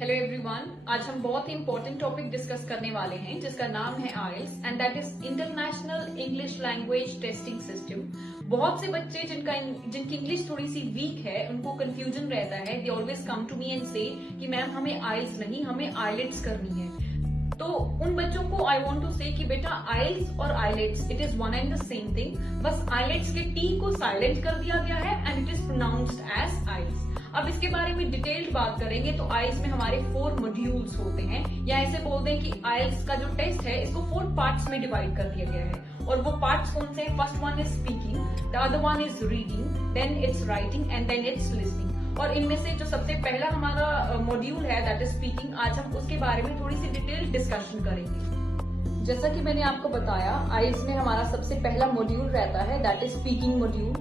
Hello everyone, आज हम बहुत ही इंपॉर्टेंट टॉपिक डिस्कस करने वाले हैं जिसका नाम है IELTS and that is international English language testing system. बहुत से बच्चे जिनकी इंग्लिश थोड़ी सी वीक है उनको कंफ्यूजन रहता है। They always come to me and say कि मैम हमें आइल्स नहीं, हमें आइलेट्स करनी है। तो उन बच्चों को आई वांट टू से कि बेटा आइल्स और IELTS it is one and the same thing, बस आइलेट्स के टी को साइलेंट कर दिया गया है and it is pronounced as IELTS. अब इसके बारे में डिटेल्ड बात करेंगे तो आइल्स में हमारे 4 मॉड्यूल्स होते हैं, या ऐसे बोल दें कि आइल्स का जो टेस्ट है इसको 4 पार्ट्स में डिवाइड कर दिया गया है। और वो पार्ट्स कौन से हैं? First one is speaking, the other one is reading, then it's writing and then it's listening. और इनमें से जो सबसे पहला हमारा मॉड्यूल है दैट इज स्पीकिंग, आज हम उसके बारे में थोड़ी सी डिटेल डिस्कशन करेंगे। जैसा कि मैंने आपको बताया, आइल्स में हमारा सबसे पहला मॉड्यूल रहता है दैट इज स्पीकिंग मॉड्यूल।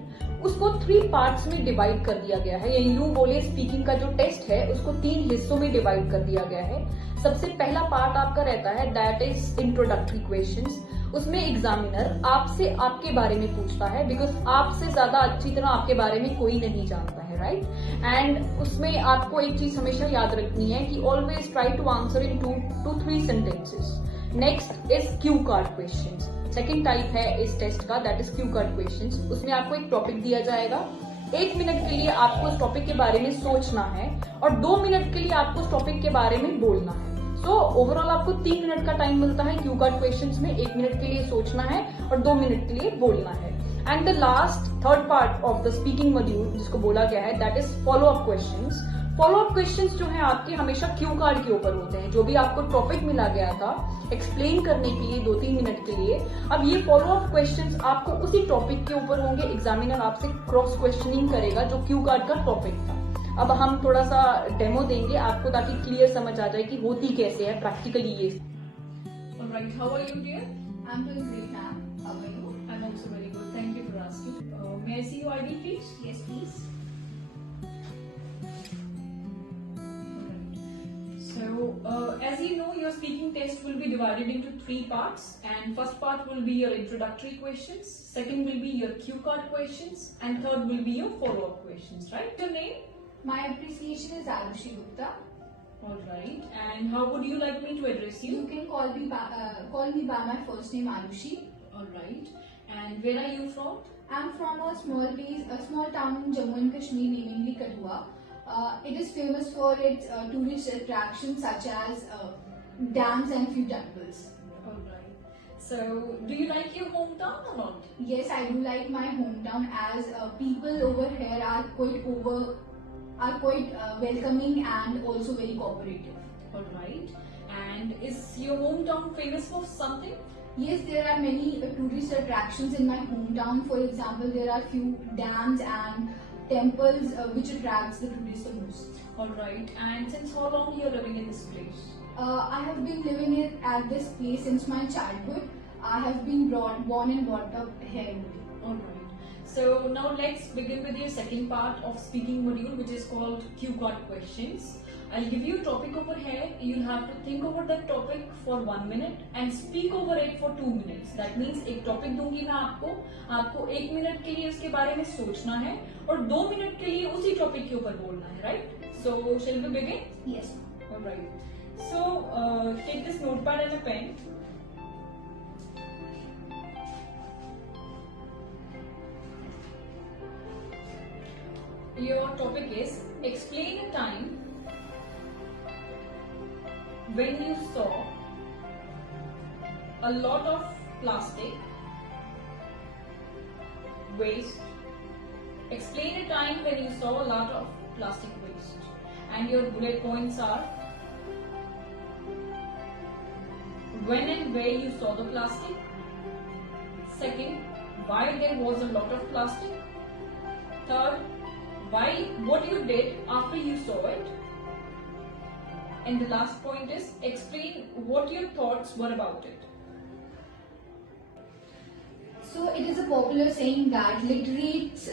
उसको 3 पार्ट्स में डिवाइड कर दिया गया है, या यूं बोले स्पीकिंग का जो टेस्ट है उसको 3 हिस्सों में डिवाइड कर दिया गया है। सबसे पहला पार्ट आपका रहता है दैट इज इंट्रोडक्टरी क्वेश्चंस। उसमें एग्जामिनर आपसे आपके बारे में पूछता है, बिकॉज आपसे ज्यादा अच्छी तरह आपके बारे में कोई नहीं जानता है, राइट। एंड उसमें आपको एक चीज हमेशा याद रखनी है कि always try to answer in 2 to 3 sentences. Next is cue card questions. Second type है इस टेस्ट का that is cue card questions. उसमें आपको एक टॉपिक दिया जाएगा, 1 मिनट के लिए आपको उस टॉपिक के बारे में सोचना है और 2 मिनट के लिए आपको उस टॉपिक के बारे में बोलना है। सो ओवरऑल आपको 3 मिनट का टाइम मिलता है क्यू कार्ड क्वेश्चंस में। 1 मिनट के लिए सोचना है और 2 मिनट के लिए बोलना है। And the last third part of the speaking module जिसको बोला गया है that is follow up questions. Follow up questions जो है आपके हमेशा क्यू कार्ड के ऊपर होते हैं। जो भी आपको टॉपिक मिला गया था एक्सप्लेन करने के लिए 2-3 मिनट के लिए, अब ये फॉलो अप क्वेश्चंस आपको उसी टॉपिक के ऊपर होंगे। एग्जामिनर आपसे क्रॉस क्वेश्चनिंग करेगा जो क्यू कार्ड का टॉपिक था। अब हम थोड़ा सा डेमो देंगे आपको ताकि क्लियर समझ आ जाए कि होती कैसे है प्रैक्टिकली ये। Alright, how are you dear? I'm doing great, ma'am. How are you? I'm also very good. Thank you for asking. May I see your ID, please? Yes, please. So, as you know, your speaking test will be divided into 3 parts, and first part will be your introductory questions, second will be your cue card questions, and third will be your follow-up questions. Right? Your name? My appreciation is Arushi Gupta. All right. And how would you like me to address you? You can call me by my first name Arushi. All right. And where are you from? I'm from a small town in Jammu and Kashmir, namely Kadua. It is famous for its tourist attractions such as dams and few temples. All right. So, do you like your hometown or not? Yes, I do like my hometown as people over here are quite welcoming and also very cooperative. All right. And is your hometown famous for something? Yes, there are many tourist attractions in my hometown. For example, there are few dams and temples which attracts the tourists the most. All right. And since how long you are living in this place? I have been living at this place since my childhood. I have been born and brought up here only. All right. So now let's begin with your second part of speaking module, which is called cue card questions. I'll give you a topic over here. You'll have to think over that topic for 1 minute and speak over it for 2 minutes. That means एक topic दूंगी मैं आपको 1 minute के लिए उसके बारे में सोचना है और 2 मिनट के लिए उसी टॉपिक के ऊपर बोलना है, right? So shall we begin? Yes, ma'am. All right. So take this notepad and a pen. Your topic is explain a time when you saw a lot of plastic waste. Explain a time when you saw a lot of plastic waste. And your bullet points are when and where you saw the plastic. Second, why there was a lot of plastic. Third, what you did after you saw it. And the last point is explain what your thoughts were about it. So it is a popular saying that literates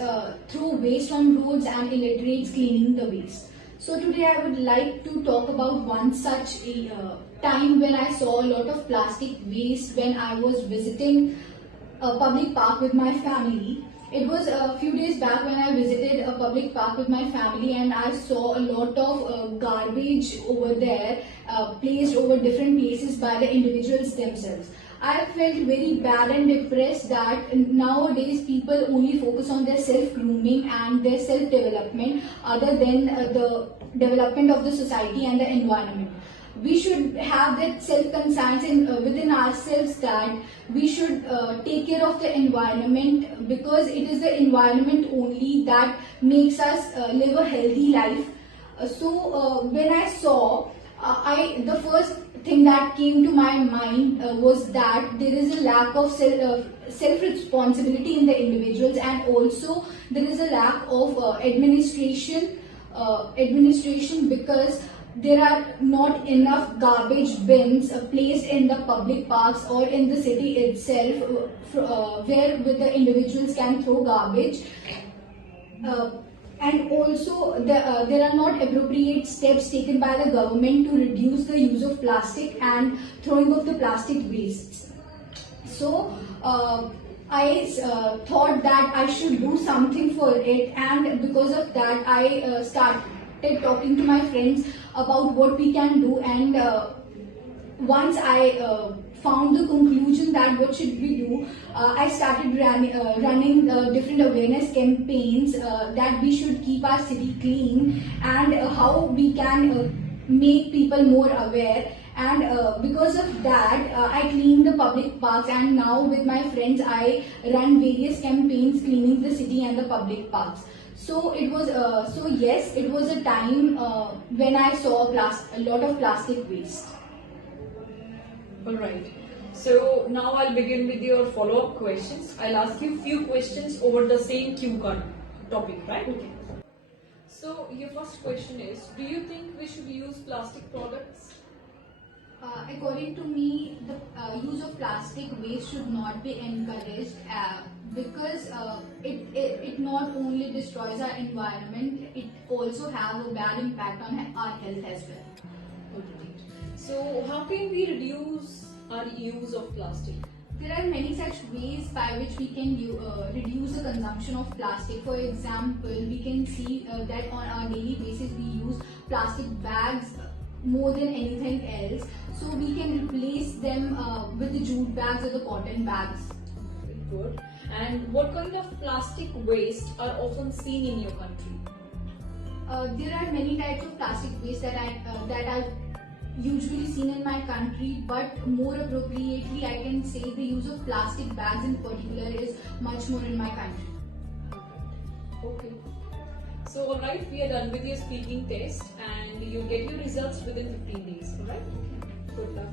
throw waste on roads and illiterates cleaning the waste. So today I would like to talk about one such time when I saw a lot of plastic waste when I was visiting a public park with my family. It was a few days back when I visited a public park with my family, and I saw a lot of garbage over there, placed over different places by the individuals themselves. I felt very bad and depressed that nowadays people only focus on their self-grooming and their self-development other than the development of the society and the environment. We should have that self-conscience within ourselves that we should take care of the environment, because it is the environment only that makes us live a healthy life. When I saw, the first thing that came to my mind was that there is a lack of self-responsibility in the individuals, and also there is a lack of administration, because there are not enough garbage bins placed in the public parks or in the city itself, where the individuals can throw garbage. And also there are not appropriate steps taken by the government to reduce the use of plastic and throwing of the plastic wastes. So I thought that I should do something for it, and because of that I started talking to my friends about what we can do, and once I found the conclusion that what should we do, I started running different awareness campaigns that we should keep our city clean, and how we can make people more aware. And because of that, I clean the public parks, and now with my friends I run various campaigns cleaning the city and the public parks. So it was yes, it was a time when I saw a lot of plastic waste. Alright. So now I'll begin with your follow-up questions. I'll ask you few questions over the same cue card topic, right? Okay. So your first question is, do you think we should use plastic products? According to me, the use of plastic waste should not be encouraged, because it not only destroys our environment, it also have a bad impact on our health as well. Okay. So how can we reduce our use of plastic? There are many such ways by which we can reduce the consumption of plastic. For example, we can see that on our daily basis we use plastic bags more than anything else. So we can replace them with the jute bags or the cotton bags. Very good. And what kind of plastic waste are often seen in your country? There are many types of plastic waste that I've usually seen in my country, but more appropriately I can say the use of plastic bags in particular is much more in my country. Okay. So alright, we are done with your speaking test, and you'll get your results within 15 days, alright? Good luck.